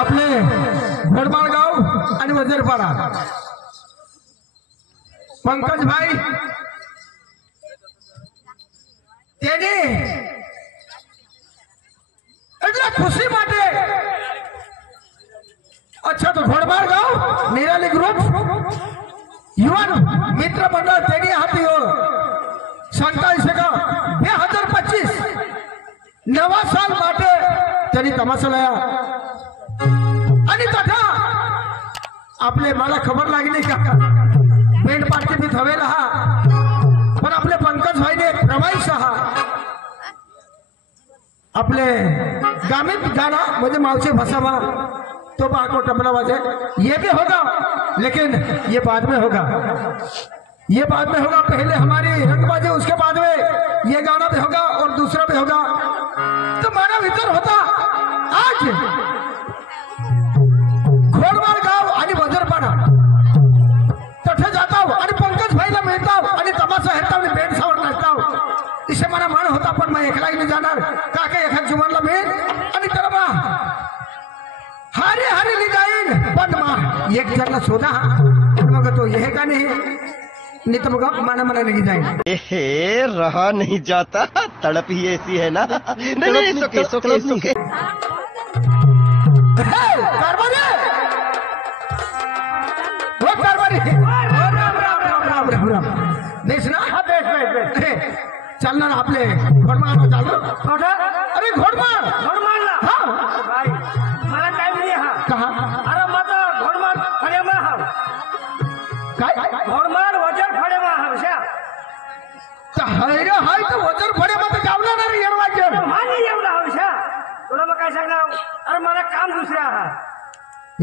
आपले घोडमाळगाव आणि वजरपाडा पंकज भाई तेने એટલે ખુશી માટે अच्छा तो घोडमाळगाव निराली ग्रुप युवन मित्र मंडळ तेनी हाती 27/2025 नवा साल માટે तेनी तमाशा लाया आणि तथा आपले मला खबर लागली का बेंड पार्टी भी थवे रहा पण आपले पंकज भाई ने प्रवाही सहा आपले गामित गाना मुझे मावचे भसावा तो बाको टपला बाजे ये भी होगा लेकिन ये बाद में होगा ये बाद में होगा पहले हमारी रंगबाजी उसके बाद में ये गाना भी होगा और दूसरा भी होगा तो माना भीतर होता आज घोडमाळगाव आणि वजरपाडा तठे जाता हूं आणि पंकज भाईला मिळता हूं आणि तमाशा हेरता आणि बेंड सावर नाचता हूं इसे मला मन होता पण मैं एकला ही नहीं जाणार का के एखाद जुमनला मिळेल आणि तरबा हारे हारे ली जाईल पण मा एक जण शोधा मग तो यह का नहीं नहीं तो मग माना मना नहीं जाएंगे ए रहा नहीं जाता तड़प ही ऐसी है ना नहीं सुके कारभारी वो कारभारी राम देश ना हाँ देश चलना ना आपले घोडमाळ चाललो अरे घोडमाळ हाँ भाई मला काय नाही हा कहा अरे मत घोडमाळ फळेमा हा काय घोडमाळ वजर फळेमा हा शा हाय हाय तो वजर फडे मत गावला ना रे येरवाजर मानी एवढा हा शा तुला मग काय सांगणार अरे मला काम दुसरा हा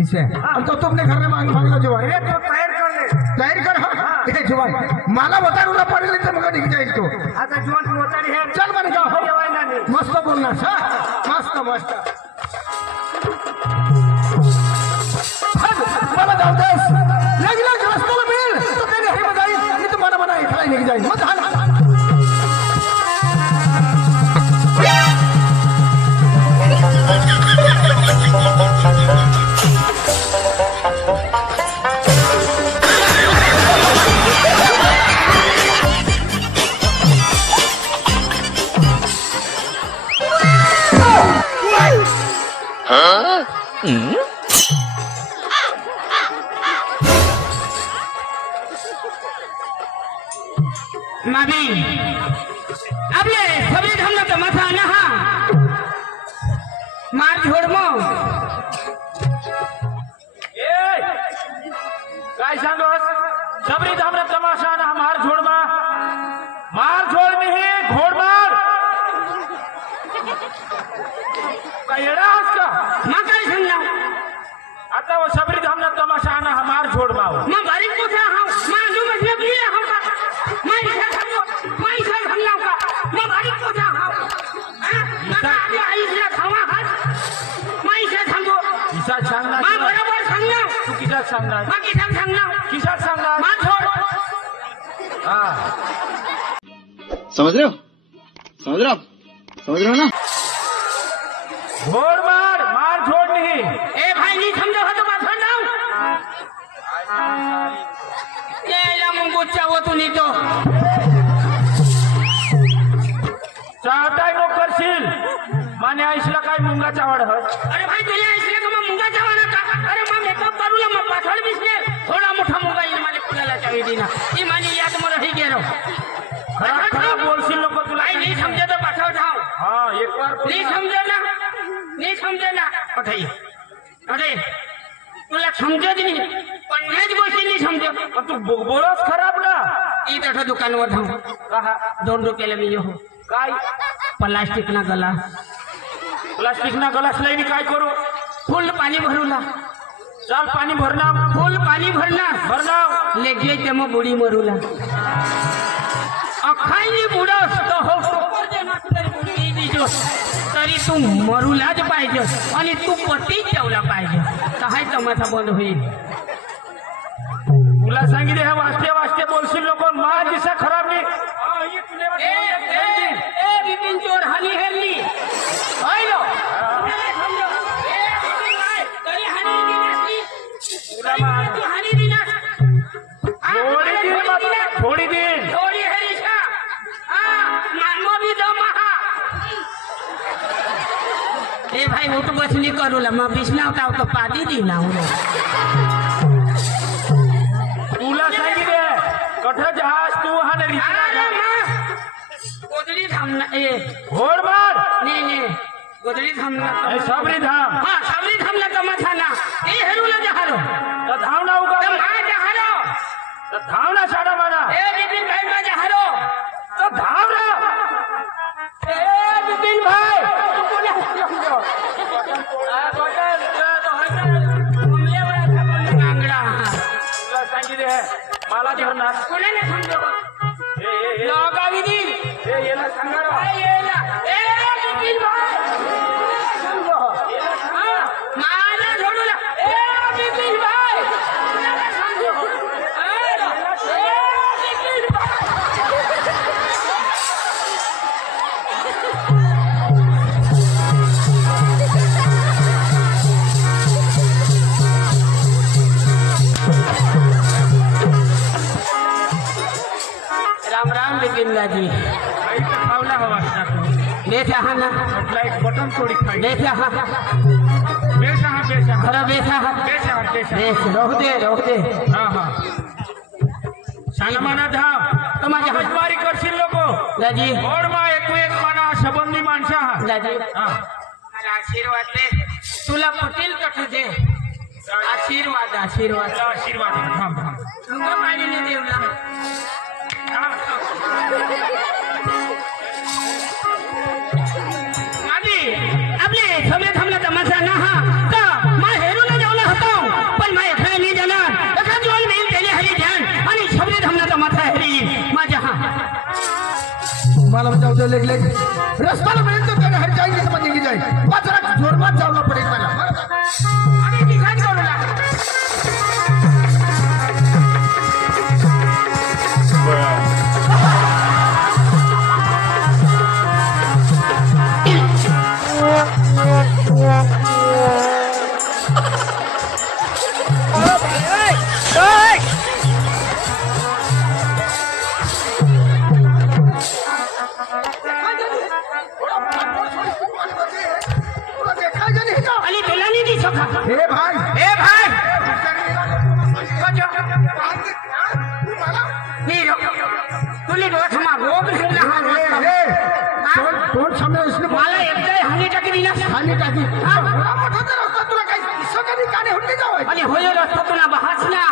इसे अब तो तुमने घर में मांगला जवान अरे तो तयार कर ले तयारी कर हाँ हे जवान मला बतारूला पडेल तर मग निघ जाईल तो आता जीवन पोचारी है चल म्हणे का हो जेवायला नाही मस्त बोलणार हा मस्त मस्त मला जाऊ देस लगला रस्त्याला मिळेल तो त्याने हे जाईल मी तुम्हाला म्हणा इथला निघ जाईल मग झाला मामी आपले सगळे धमला तमाशा ना हा मार झोडमो ए काय सांगोस सबरी धामरा तमाशा ना मार झोडमा मार झोड में हे घोडमाळ काय येडा हास का मा काय सांगला आता वो सबरी धामरा तमाशा ना मार झोडमा मा बारीक कोठा हा मा अंदू मसले बिले हा का मा इसा समला का मा बारीक कोठा हा मा आधी आईला खावा हात मा इसा समजो किसा सांगणार मा बरोबर सांगला तू किसा सांगणार मा किसा सांगला किसा सांगणार मा छोड हाँ समझ रहे हो ना घोडमाळ मार झोड नहीं ए भाई नहीं समझो हो तो बात जाओ ये ला मुंगो चावो तू नहीं तो चाहताय नो करशील माने आईसला काय मुंगा चावड हस अरे भाई तुझे इसलिए तो मैं मुंगा चावा ना का अरे मैं मेकअप करूला मैं पाथळ बिसले थोड़ा मोठा मुंगा येईल माने पुण्याला चावी देना ई माने याद मला ही गेलो खरा खरा बोलशील नको तुला भाई नहीं समझे तो पाथळ जाओ हाँ एक बार नहीं समझे ना पठाई अरे तुला समजत नाही पण हेच गोष्टी नाही समजत पण तू बोलस खराब ना ई तठा दुकानवर धाव कहा 2 रुपयाला मी हो काय प्लास्टिक ना गलास प्लास्टिक ना गलास लईनी काय करू फुल पाणी भरूला चाल पाणी भरना फुल पाणी भरना लेगले ते मग बुडी मरूला अखाईनी बुडस तो हो तरी तू मरूलाच पाहिजे आणि तू पती ठेवला पाहिजे काय तमाशा बंद होईल तुला सांगितले हे वाचते वाचते बोलशील नको मा दिसा खराब नाही बिपिन चोर हानी हेरली काही उठ बसली करूला मग बिसनावता तो पादी दी ना तुला सांगितले कठ जहाज तू हा नाही गोदडी थांबना ए घोड मार नाही नाही गोदडी थांबना ए सबरी धाम हा सबरी थांबना तमाशा ना ए हेरूला जहारो तर धावना उगा तर मा जहारो तर धावना साडा माना ए बिपिन भाई मा जहारो तर धावना ए बिपिन भाई तुला सांगितले मला धरणार कोणाला समजव ए लोगावी दी याला सांगा ए बिपिन भाई माला जोडूला ए बिपिन भाई कोणाला समजव ए बिपिन भाई राम राम बिपिन दाजी खावला हवा बेसा हा ना म्हटलं एक बटन थोडी खाई बेसा हा बेशा हा बेशा खरं बेसा हा बेशा बेशा बेस राहू दे हा हा सानमाना धाव माझ्या हजमारी करशील लोक दाजी गोड मा एक माना सबंधी माणसा हा दाजी हा मला आशीर्वाद दे तुला पटेल कठ दे आशीर्वाद आशीर्वाद आशीर्वाद थांब थांब संग पाहिलेले देवला मादी आपले सगळे थांबला तमाशा ना हा तर मा हेरूला जेवला होतो पण मा एखाद्या नाही जाणार एखाद जोल मिळेल त्याने हरी ध्यान आणि सगळे थांबला तमाशा हरी माझ्या हा मला जाऊ दे लेक लेक रस्त्याला मिळेल तर त्याने हर जाईल तर निघी जाईल जरा जोरमात जावला पडेल मला आणि डिसाईड करू लागला आणि तुला नाही दिसत हे भाई ए भाई तुला डोळा रोग तोंड सामने इसने मला एकदा हानी टाकी दिला खाली टाकी मोठा रस्ता तुला काही दिसत कधी काने हुंडी जावं आणि होईल रस्ता तुला बहाच ना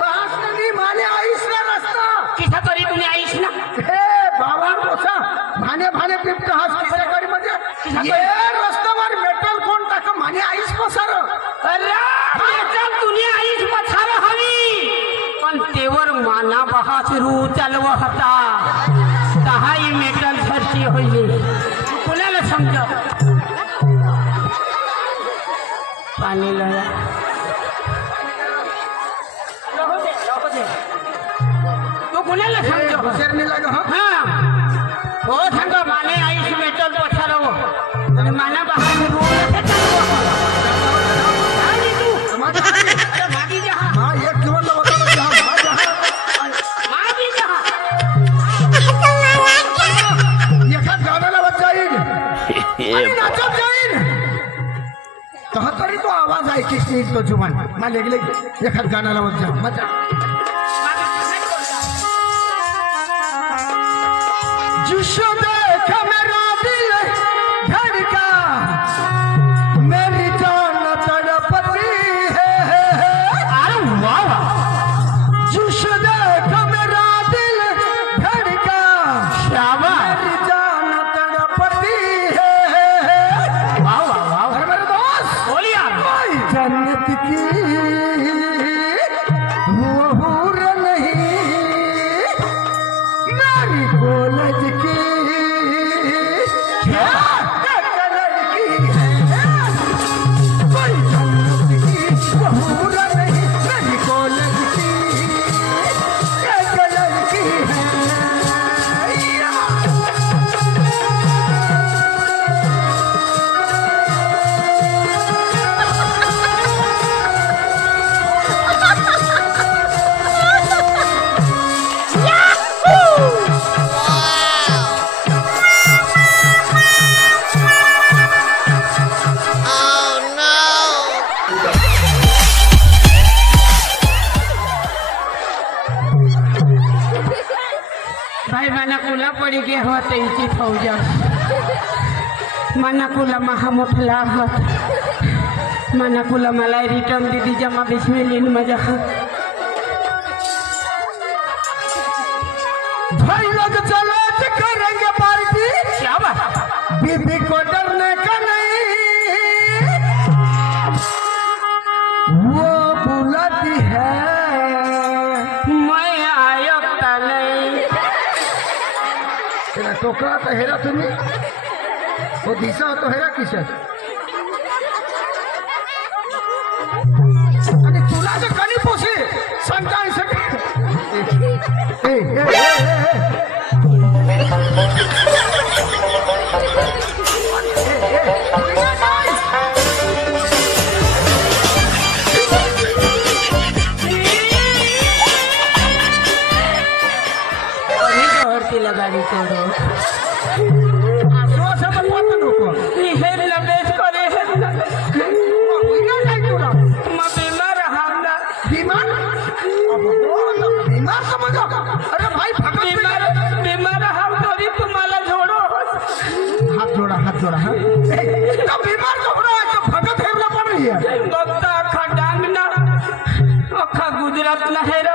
नाही माने आईस ना रस्ता किसा तरी तुम्ही आईस ना हे बाबा मोसा भाने भाने पिपट हास किसा करी म्हणजे हे रस्त्यावर मेटल कोण टाक माने आईस पसार अरे मेटल तुम्ही आईस पछार हवी पण तेवर माना बहाच रू चालव होता दहाही मेटल खर्ची होईल कुणाला समज पाणी लया तू कुणाला समज हुशारनी लाग हा हा हो सांग माने आईस मेटल पछारव आणि माना बहाच रू मागी जहा हा एक किलोला होता मागी जहा एखाद गाण्याला वाज जाईल आणि नाचत जाईल कहा तरी तो आवाज ऐकीस नाही तो जुमान मला लेगले एखाद गाण्याला वाज जा मजा जिसको देखा मेरा दिल धड़का मेरी जान तड़पती है अरे वाह जिसको देखा मेरा दिल धड़का शाबाश मेरी जान तड़पती है वाह वाह वाह अरे मेरे दोस्त बोलिए कोई जन्नत की वो हूर नहीं मेरी कॉलेज की क्या कलर की है कोई जन्नत की वो हूर नहीं मेरी कॉलेज की क्या कलर की है ना पड़ी के होते इची फौजा मना कुला महा मोठला हात मना कुला मला रिटर्न दीदी जमा बिस्मिल्लाह मजा भाई लोग चलो करेंगे पार्टी क्या बात बीबी को डरने का नहीं वो बुलाती है मैं आयो नहीं तेरा टोकरा तो हेरा तुम्ही वो दिशा तो हेरा किस आणि तुला जर कणी पोसे सांगता गाड़ी छोड़ो असं बनवत नको हे लबेच करे होईना नाही तुला मग बीमार हावला बीमार बीमार समजा अरे भाई फकत बीमार हाव तरी तुम्हाला जोडो हात जोडा हा तो बीमार कपड़ा तो फकत हेरला पण आहे बघता अख्खा डांगना अख्खा गुजरात ना हेर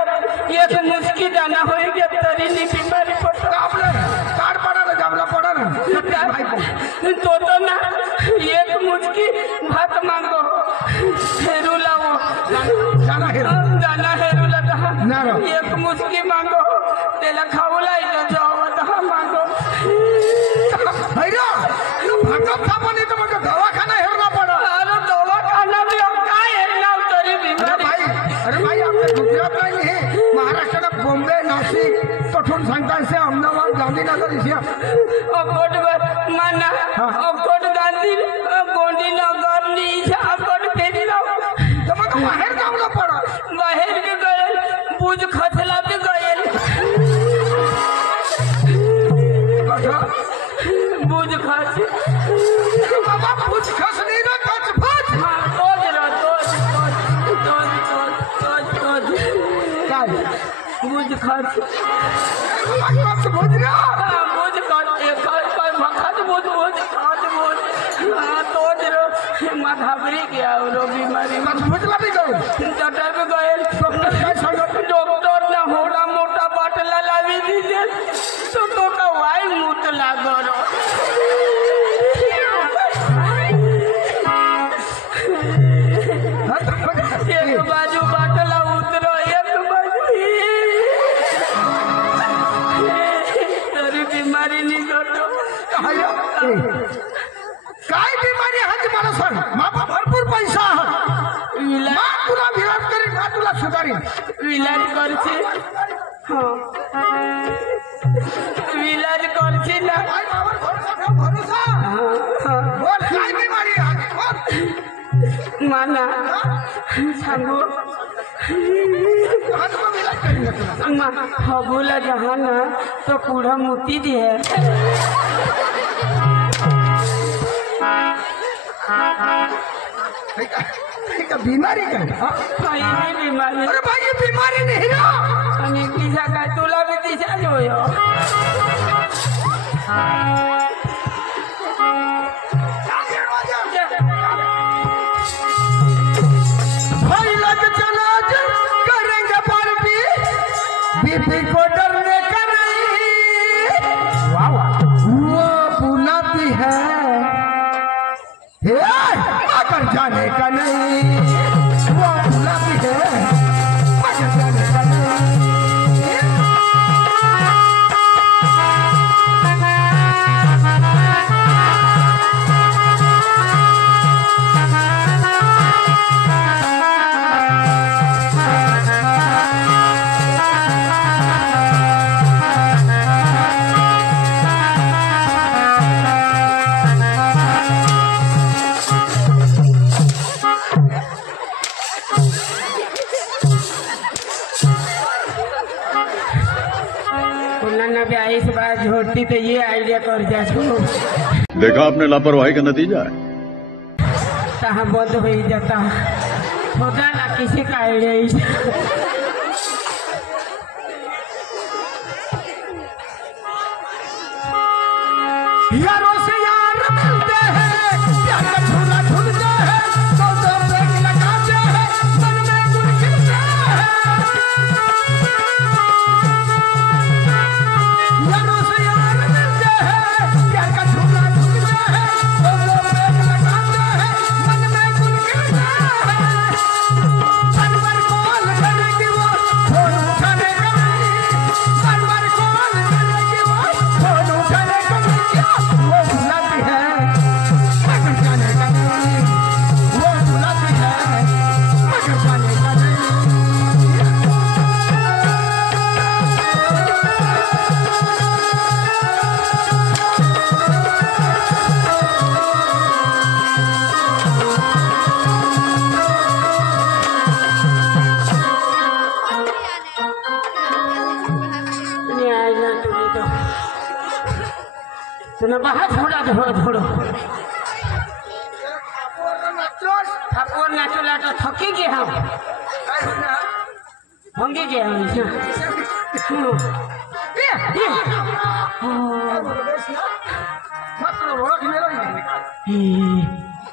एक मुस्की दाना होई गे तरी नी बीमारी पडतो आपलं काढ पडा ना जामला पडा ना तो ना एक मुस्की भात मांगो हेरू लावो जाना हेरू दाना हेरू लगा नारो. एक मुस्की मांगो त्याला खाऊ लायला जावं दहा मांगो हैरा तू फकत थांबा नाही तर मग दवाखाना हेरला पडा अरे दवाखाना बी काय नाव तरी बिमारी अरे भाई आपल्या गुजरात नाही हे महाराष्ट्राला बॉम्बे नाशिक तठून सांगताय से अहमदाबाद गांधीनगर इथे अकोट माना अकोट गांधी गोंडीनगर नीचा अकोट फेरीला तर मग बाहेर जावला पडा बाहेर के गए बुज खचला भी गए बुज खच बाबा कुछ खस नाही ना कच फच तोज रो तोज काय बुज खच कच भोजरा बुज खच एक कोई मखत बुज खच तोज रो माथाबरी गया रो बीमारी कच भोजला भी गए डॉक्टर पे गए काय सांगत डॉक्टर ना होड़ा मोटा बाटला लावी दीजिए तो का वाई मुत लागरो एक बाजू बाटला उतरो एक बाजू तरी बीमारी निघतो काय बिमारी आहे ती मला सांग मापा भरपूर पैसा आहे मा तुला विरोध करीन मा तुला सुधारीन इलाज करছে इलाज करছে ना काय बाबा भरोसा बोल काय बिमारी आहे बोल माना सांगो आज मग इलाज करीन तुला हबूला जहाँ ना तो पूरा मोती दी है ठीक है बीमारी काय काही बीमारी अरे भाई ये बीमारी नहीं ना आणि दिशा काय तुला बी दिशा जोयो भाई लग चला करेंगे पार्टी बीबी को डरने का नहीं वो बुलाती है मगर जाने का नहीं वो बुलाती है मगर जाने का नहीं इस बार झोटती तो ये आइडिया कर जाओ देखा आपने लापरवाही का नतीजा है कहाँ बंद हो जाता होता ना किसी का आइडिया ना बाहर थोड़ा थोड़ो ठाकुर नाचला तो थकी गए हम होंगे गए हम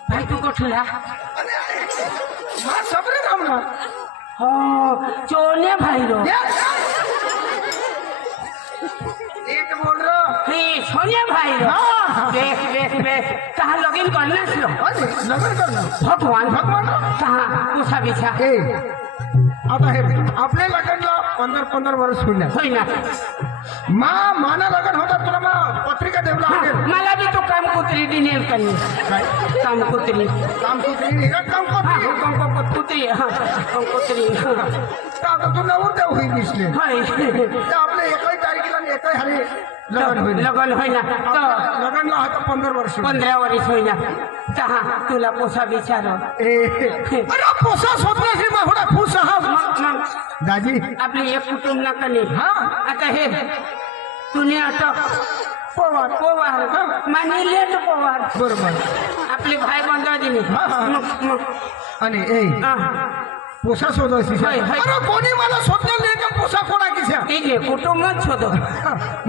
भाई तू कोठला सबरे नाम ना हो चोने भाई रो एक बोल रहा सोनिया भाई रो बेस बेस बेस कहाँ लॉगिन करना लो लगन करना भगवान भगवान कहाँ उषा बिछा ए आता हे आपले लग्नला 15 वर्ष होईल माना लग्न होता तुला पत्रिका देऊ लागेल मला भी तो काम कुत्री डिनेल करनी काम कुत्री काम कुत्री आता तू नवर देऊ होईल दिसले आपले एकही तारखेला एकही हारी लग्न होईल लगन होईना लग्नला आता 15 वर्ष 15 वर्ष होईना कहा तुला पोसा बिचारो अरे पोसा स्वप्न श्री माहुडा खुश आहात दाजी आपली एक कुटुंब ना कनी हा आता हे तुने अटक पोवार मानी लेट पोवार बरोबर आपले भाई बंधू आणि ए पोसा शोधायची अरे कोणी मला शोधलं का पोसा कोणा किशा ठीक आहे कुटुंबच शोधो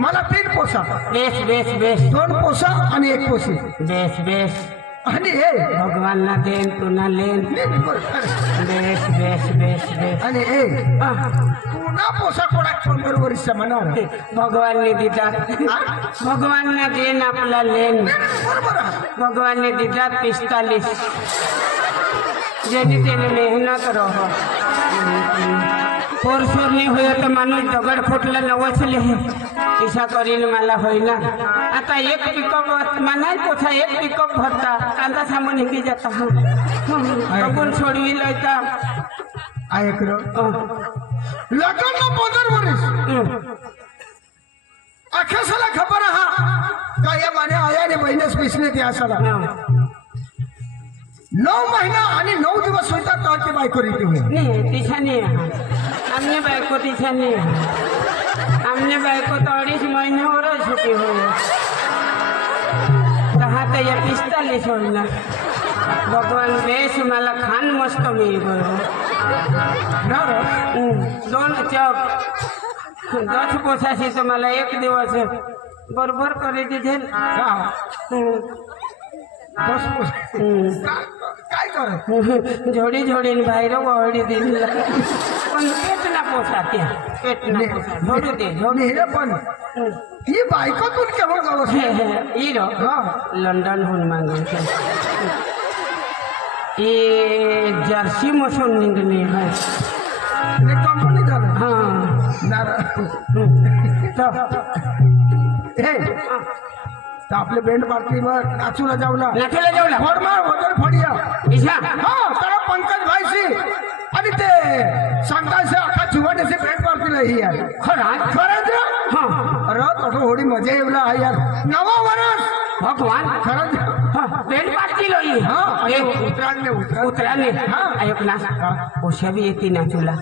मला 3 पोसा बेस बेस बेस 2 पोसा आणि 1 पोसी बेस बेस आणि हे भगवान ना देन तुना लेन बेस बेस बेस बेस आणि ए पुन्हा पोसा कोणा 15 वर्ष म्हणा भगवान ने दिला भगवान ने देन आपला लेन बरोबर भगवान ने दिला 45 जेने तेने मेहनत रहो पोरसोर नहीं हुए तो मानुष दगड फुटला नवसले ऐसा करीन मला होईना आता एक पिकअप माना पोछा एक पिकअप भरता कांदा सामान हिंदी जाता आपण सोडवी लयता ऐक लग्न 15 वर्ष अख्या साला खबर हा का या माझ्या आयाने महिन्यास पिसणे त्या साला 9 महिना आणि 9 दिवस होता ताची बायको रीती होईल नहीं तिछा नहीं हमने बायको तिछा नहीं हमने बायको तो 2.5 महीने हो रहा छुट्टी हो कहा तो ये 45 होना भगवान बेस मला खान मस्त मिल गयो ना रे? 2 चौक 10 पोसाशी तो मला 1 दिवस बरोबर करे दिले हा. 10 पोसा काय कर जोडी जोडीने बाहेर वळडी दिली पण पेट ना पोसा त्या पेट ना पोसा जोडू दे जोडी हे पण ही बायको तू केवळ गावस हिरो हा लंडन होऊन मागवते ये जर्सी मसून निघणे है ते कंपनी झालं हा ना रे? हे तर आपले बेंड पार्टीवर नाचूला जाऊला नाचूला जाऊला फडमार वगैरे फडिया इशा हा तर पंकज भाईशी आणि ते सांगतायचे अख्खा जीवनाची बेंड पार्टीला ही आहे खरंच खरंच हा अरे तसं होडी मजा येवला आहे यार 9 वर्ष भगवान खरंच बेल पाटली लोई हा उतराने उतराने हा ऐक ना उषा भी येते नाचूला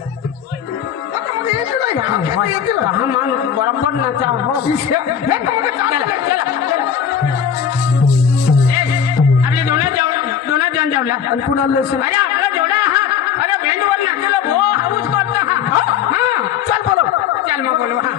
कहा मान बरोबर नाचा हो चला चला आपले दोन जण जाऊला आणि कुणाला अरे आपला जोडा हा अरे बेंडवर नाचलो भो हाऊस करता हा हा चल बोलो चल मग बोलू हा